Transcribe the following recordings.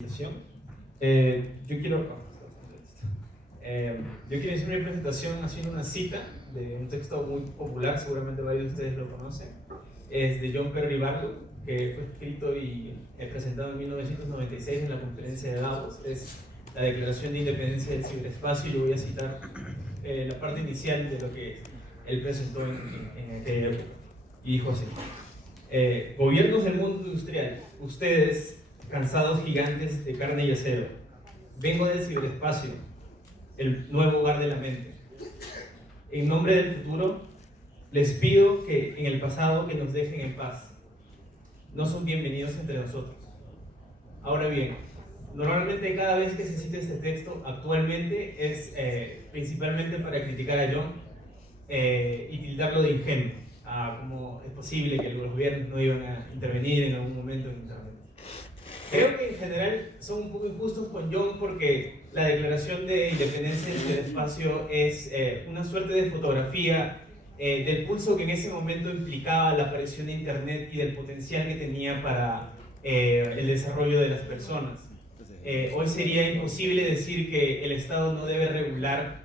Yo quiero hacer mi presentación haciendo una cita de un texto muy popular, seguramente varios de ustedes lo conocen. Es de John Perry Barlow, que fue escrito y presentado en 1996 en la conferencia de Davos. Es la Declaración de Independencia del Ciberespacio, y yo voy a citar la parte inicial de lo que él presentó en aquella época. Y dijo así: gobiernos del mundo industrial, ustedes, cansados gigantes de carne y acero, vengo del ciberespacio, el nuevo hogar de la mente. En nombre del futuro, les pido que en el pasado que nos dejen en paz. No son bienvenidos entre nosotros. Ahora bien, normalmente cada vez que se cita este texto actualmente es principalmente para criticar a John y tildarlo de ingenuo, cómo es posible que los gobiernos no iban a intervenir en algún momento en Internet. Creo que en general son un poco injustos con John, porque la Declaración de Independencia del Espacio es una suerte de fotografía del pulso que en ese momento implicaba la aparición de Internet y del potencial que tenía para el desarrollo de las personas. Hoy sería imposible decir que el Estado no debe regular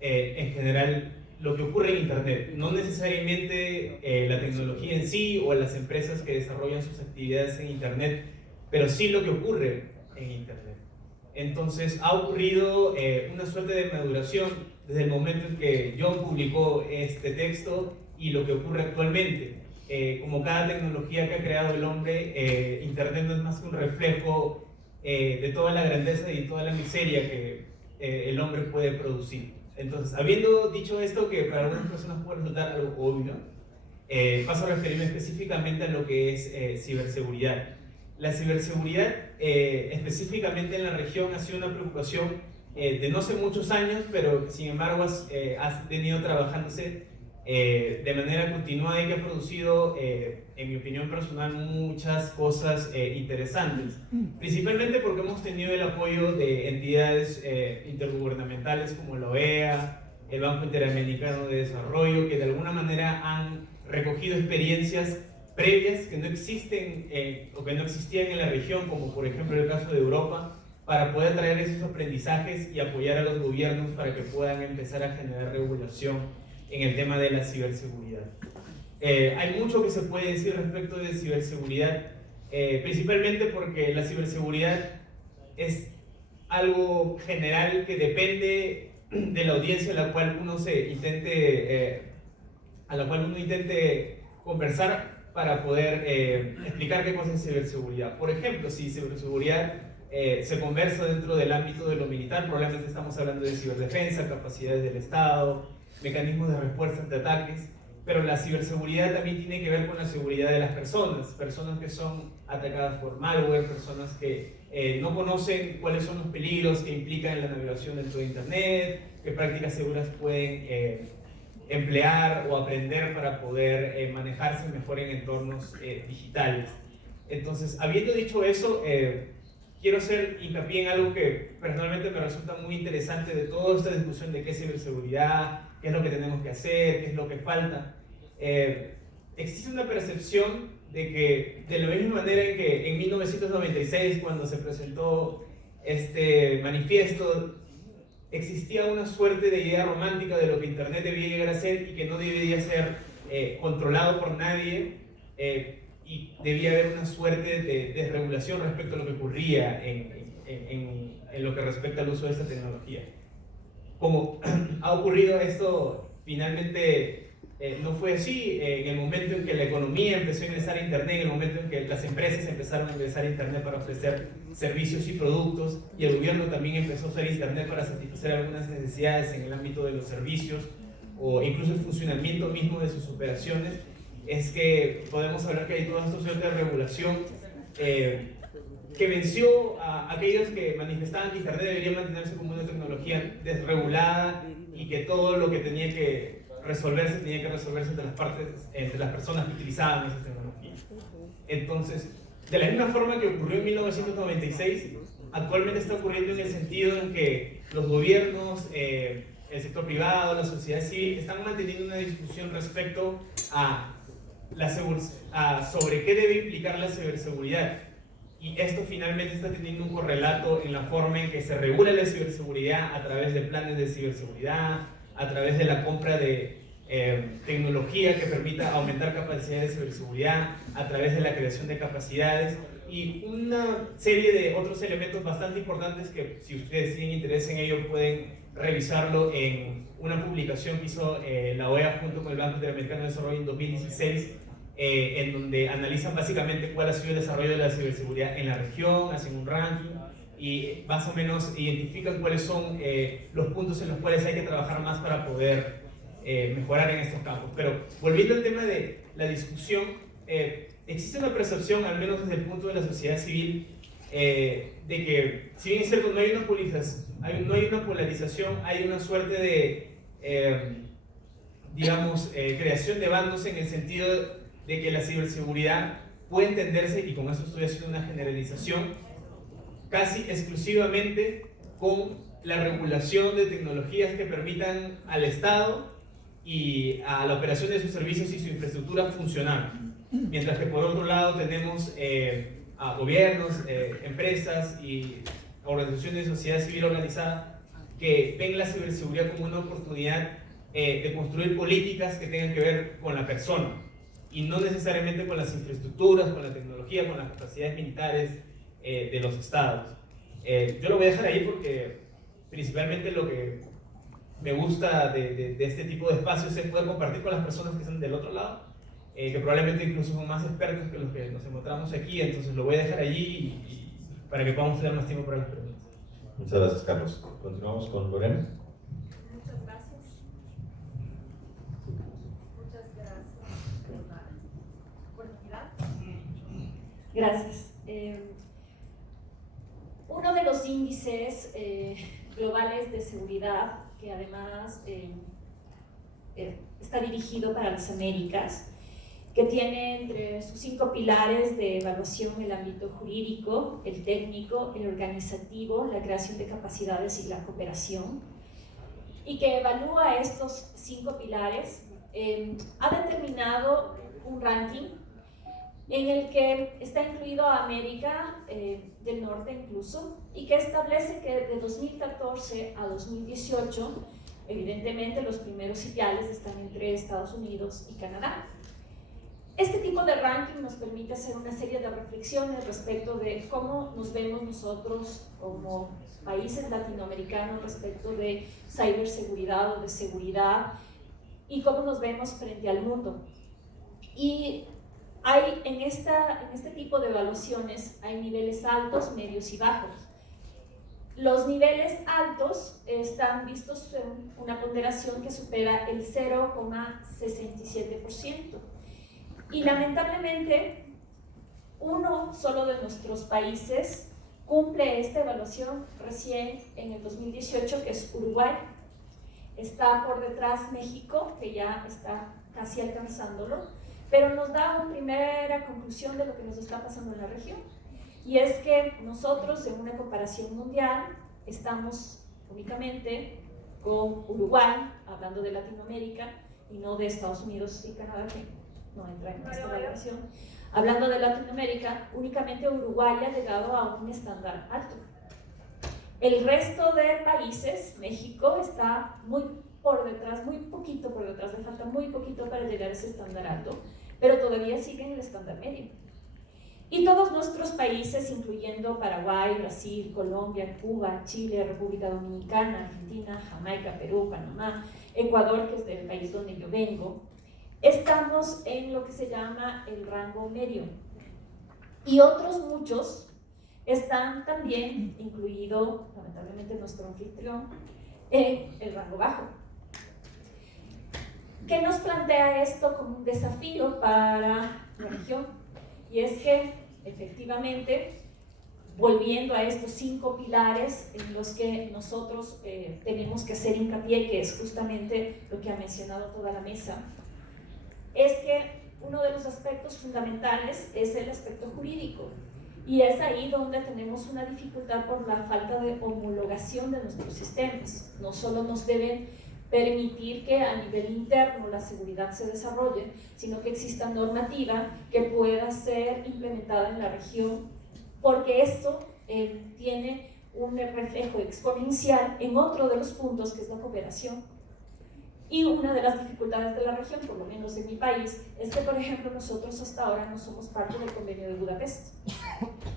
en general lo que ocurre en Internet, no necesariamente la tecnología en sí o las empresas que desarrollan sus actividades en Internet, pero sí lo que ocurre en Internet. Entonces ha ocurrido una suerte de maduración desde el momento en que John publicó este texto y lo que ocurre actualmente. Como cada tecnología que ha creado el hombre, Internet no es más que un reflejo de toda la grandeza y toda la miseria que el hombre puede producir. Entonces, habiendo dicho esto, que para algunas personas puede resultar algo obvio, paso a referirme específicamente a lo que es ciberseguridad. La ciberseguridad, específicamente en la región, ha sido una preocupación de no hace muchos años, pero sin embargo ha venido trabajándose de manera continuada y que ha producido, en mi opinión personal, muchas cosas interesantes. Principalmente porque hemos tenido el apoyo de entidades intergubernamentales como la OEA, el Banco Interamericano de Desarrollo, que de alguna manera han recogido experiencias previas que no existen o que no existían en la región, como por ejemplo el caso de Europa, para poder traer esos aprendizajes y apoyar a los gobiernos para que puedan empezar a generar regulación en el tema de la ciberseguridad. Hay mucho que se puede decir respecto de ciberseguridad, principalmente porque la ciberseguridad es algo general que depende de la audiencia a la cual uno intente conversar para poder explicar qué cosa es ciberseguridad. Por ejemplo, si ciberseguridad se conversa dentro del ámbito de lo militar, probablemente estamos hablando de ciberdefensa, capacidades del Estado, mecanismos de respuesta ante ataques, pero la ciberseguridad también tiene que ver con la seguridad de las personas que son atacadas por malware, personas que no conocen cuáles son los peligros que implican la navegación dentro de Internet, qué prácticas seguras pueden emplear o aprender para poder manejarse mejor en entornos digitales. Entonces, habiendo dicho eso, quiero hacer hincapié en algo que personalmente me resulta muy interesante de toda esta discusión de qué es ciberseguridad, qué es lo que tenemos que hacer, qué es lo que falta. Existe una percepción de que, de la misma manera en que en 1996, cuando se presentó este manifiesto, existía una suerte de idea romántica de lo que Internet debía llegar a ser y que no debía ser controlado por nadie, y debía haber una suerte de desregulación respecto a lo que ocurría en lo que respecta al uso de esta tecnología. Como ha ocurrido esto, finalmente no fue así. En el momento en que la economía empezó a ingresar a Internet, en el momento en que las empresas empezaron a ingresar a Internet para ofrecer servicios y productos, y el gobierno también empezó a usar Internet para satisfacer algunas necesidades en el ámbito de los servicios o incluso el funcionamiento mismo de sus operaciones, es que podemos hablar que hay toda esta suerte de regulación que venció a aquellos que manifestaban que Internet debería mantenerse como una tecnología desregulada y que todo lo que tenía que resolverse entre las personas que utilizaban esas tecnologías. Entonces, de la misma forma que ocurrió en 1996, actualmente está ocurriendo en el sentido en que los gobiernos, el sector privado, la sociedad civil están manteniendo una discusión respecto a sobre qué debe implicar la ciberseguridad. y esto finalmente está teniendo un correlato en la forma en que se regula la ciberseguridad a través de planes de ciberseguridad, a través de la compra de tecnología que permita aumentar capacidades de ciberseguridad, a través de la creación de capacidades y una serie de otros elementos bastante importantes que, si ustedes tienen interés en ello, pueden revisarlo en una publicación que hizo la OEA junto con el Banco Interamericano de Desarrollo en 2016, en donde analizan básicamente cuál ha sido el desarrollo de la ciberseguridad en la región, hacen un ranking y más o menos identifican cuáles son los puntos en los cuales hay que trabajar más para poder mejorar en estos campos. Pero volviendo al tema de la discusión, existe una percepción, al menos desde el punto de la sociedad civil, de que, si bien es cierto, no hay una polarización, hay una suerte de, digamos, creación de bandos en el sentido de que la ciberseguridad puede entenderse, y con eso estoy haciendo una generalización, casi exclusivamente con la regulación de tecnologías que permitan al Estado y a la operación de sus servicios y su infraestructura funcionar. Mientras que por otro lado tenemos a gobiernos, empresas y organizaciones de sociedad civil organizada que ven la ciberseguridad como una oportunidad de construir políticas que tengan que ver con la persona y no necesariamente con las infraestructuras, con la tecnología, con las capacidades militares de los estados. Yo lo voy a dejar ahí porque principalmente lo que me gusta de este tipo de espacios es poder compartir con las personas que están del otro lado, que probablemente incluso son más expertos que los que nos encontramos aquí, entonces lo voy a dejar allí y para que podamos tener más tiempo para las preguntas. Muchas gracias, Carlos. Continuamos con Lorena. Muchas gracias. Muchas gracias por la oportunidad. Gracias. Uno de los índices globales de seguridad, que además está dirigido para las Américas, que tiene entre sus 5 pilares de evaluación el ámbito jurídico, el técnico, el organizativo, la creación de capacidades y la cooperación, y que evalúa estos 5 pilares, ha determinado un ranking en el que está incluido a América del Norte incluso, y que establece que de 2014 a 2018, evidentemente los primeros sitiales están entre Estados Unidos y Canadá. Este tipo de ranking nos permite hacer una serie de reflexiones respecto de cómo nos vemos nosotros como países latinoamericanos respecto de ciberseguridad o de seguridad y cómo nos vemos frente al mundo. Y hay en este tipo de evaluaciones hay niveles altos, medios y bajos. Los niveles altos están vistos en una ponderación que supera el 0,67%. Y lamentablemente, uno solo de nuestros países cumple esta evaluación recién en el 2018, que es Uruguay. Está por detrás México, que ya está casi alcanzándolo, pero nos da una primera conclusión de lo que nos está pasando en la región. Y es que nosotros, en una comparación mundial, estamos únicamente con Uruguay, hablando de Latinoamérica, y no de Estados Unidos y Canadá, que no entra en esta evaluación. Hablando de Latinoamérica, únicamente Uruguay ha llegado a un estándar alto. El resto de países, México, está muy por detrás, muy poquito por detrás, le falta muy poquito para llegar a ese estándar alto, pero todavía sigue en el estándar medio. Y todos nuestros países, incluyendo Paraguay, Brasil, Colombia, Cuba, Chile, República Dominicana, Argentina, Jamaica, Perú, Panamá, Ecuador, que es del país donde yo vengo, estamos en lo que se llama el rango medio. Y otros muchos están también, incluido lamentablemente nuestro anfitrión, en el rango bajo. ¿Qué nos plantea esto como un desafío para la región? Y es que, efectivamente, volviendo a estos 5 pilares en los que nosotros tenemos que hacer hincapié, que es justamente lo que ha mencionado toda la mesa, es que uno de los aspectos fundamentales es el aspecto jurídico. Y es ahí donde tenemos una dificultad por la falta de homologación de nuestros sistemas. No solo nos deben permitir que a nivel interno la seguridad se desarrolle, sino que exista normativa que pueda ser implementada en la región porque eso tiene un reflejo exponencial en otro de los puntos, que es la cooperación. Y una de las dificultades de la región, por lo menos en mi país, es que, por ejemplo, nosotros hasta ahora no somos parte del Convenio de Budapest.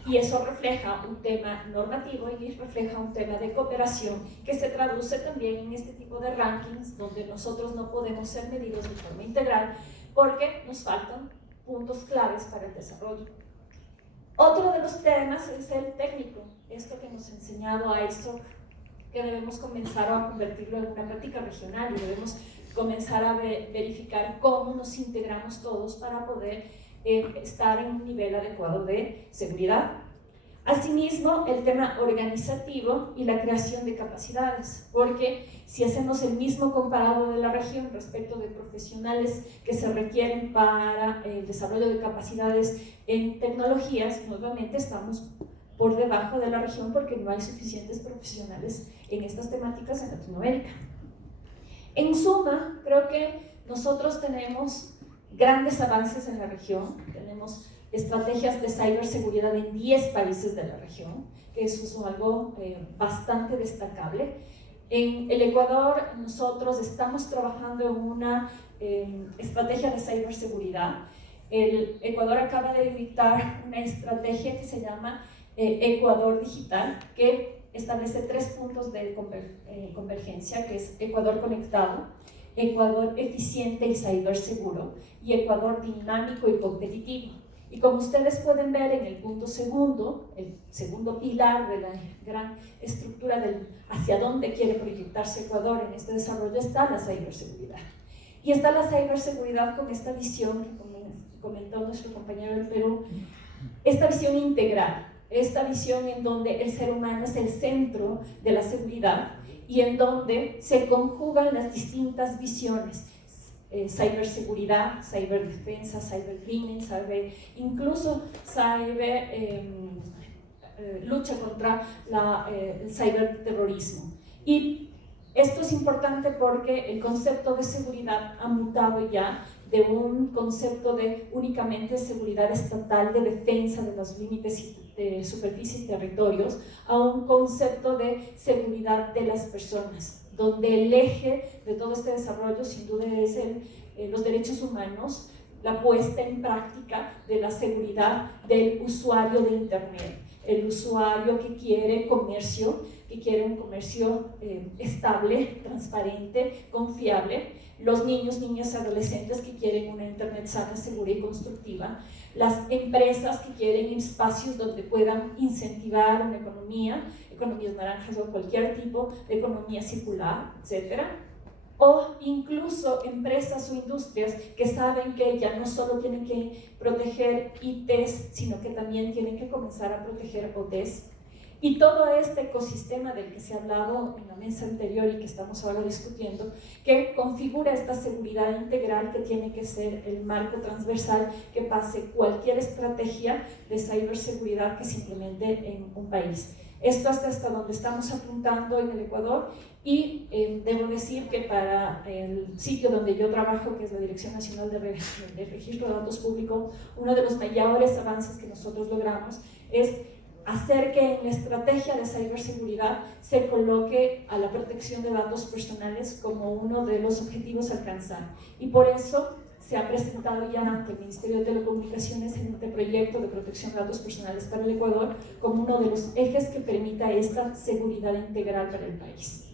Y eso refleja un tema normativo y refleja un tema de cooperación que se traduce también en este tipo de rankings, donde nosotros no podemos ser medidos de forma integral porque nos faltan puntos claves para el desarrollo. Otro de los temas es el técnico, esto que nos ha enseñado ISOC, que debemos comenzar a convertirlo en una práctica regional y debemos comenzar a verificar cómo nos integramos todos para poder estar en un nivel adecuado de seguridad. Asimismo, el tema organizativo y la creación de capacidades, porque si hacemos el mismo comparado de la región respecto de profesionales que se requieren para el desarrollo de capacidades en tecnologías, nuevamente estamos por debajo de la región porque no hay suficientes profesionales en estas temáticas en Latinoamérica. En suma, creo que nosotros tenemos grandes avances en la región, tenemos estrategias de ciberseguridad en 10 países de la región, que eso es algo bastante destacable. En el Ecuador nosotros estamos trabajando en una estrategia de ciberseguridad. El Ecuador acaba de dictar una estrategia que se llama Ecuador Digital, que establece 3 puntos de convergencia, que es Ecuador conectado, Ecuador eficiente y ciberseguro, y Ecuador dinámico y competitivo. Y como ustedes pueden ver en el punto segundo, el segundo pilar de la gran estructura del hacia dónde quiere proyectarse Ecuador en este desarrollo, está la ciberseguridad. Y está la ciberseguridad con esta visión que comentó nuestro compañero del Perú, esta visión integral, esta visión en donde el ser humano es el centro de la seguridad y en donde se conjugan las distintas visiones, ciberseguridad, ciberdefensa, cibercrimen, incluso lucha contra el ciberterrorismo. Y esto es importante porque el concepto de seguridad ha mutado ya de un concepto de únicamente seguridad estatal, de defensa de los límites de superficies y territorios, a un concepto de seguridad de las personas, donde el eje de todo este desarrollo sin duda es los derechos humanos, la puesta en práctica de la seguridad del usuario de Internet, el usuario que quiere comercio, que quiere un comercio estable, transparente, confiable, los niños, niñas, adolescentes que quieren una Internet sana, segura y constructiva, las empresas que quieren espacios donde puedan incentivar una economías naranjas o cualquier tipo de economía circular, etc. O incluso empresas o industrias que saben que ya no solo tienen que proteger ITs, sino que también tienen que comenzar a proteger OTs. Y todo este ecosistema del que se ha hablado en la mesa anterior y que estamos ahora discutiendo, que configura esta seguridad integral que tiene que ser el marco transversal que pase cualquier estrategia de ciberseguridad que se implemente en un país. Esto hasta donde estamos apuntando en el Ecuador y debo decir que para el sitio donde yo trabajo, que es la Dirección Nacional de Registro de Datos Públicos, uno de los mayores avances que nosotros logramos es hacer que en la estrategia de ciberseguridad se coloque a la protección de datos personales como uno de los objetivos a alcanzar. Y por eso se ha presentado ya ante el Ministerio de Telecomunicaciones el proyecto de protección de datos personales para el Ecuador como uno de los ejes que permita esta seguridad integral para el país.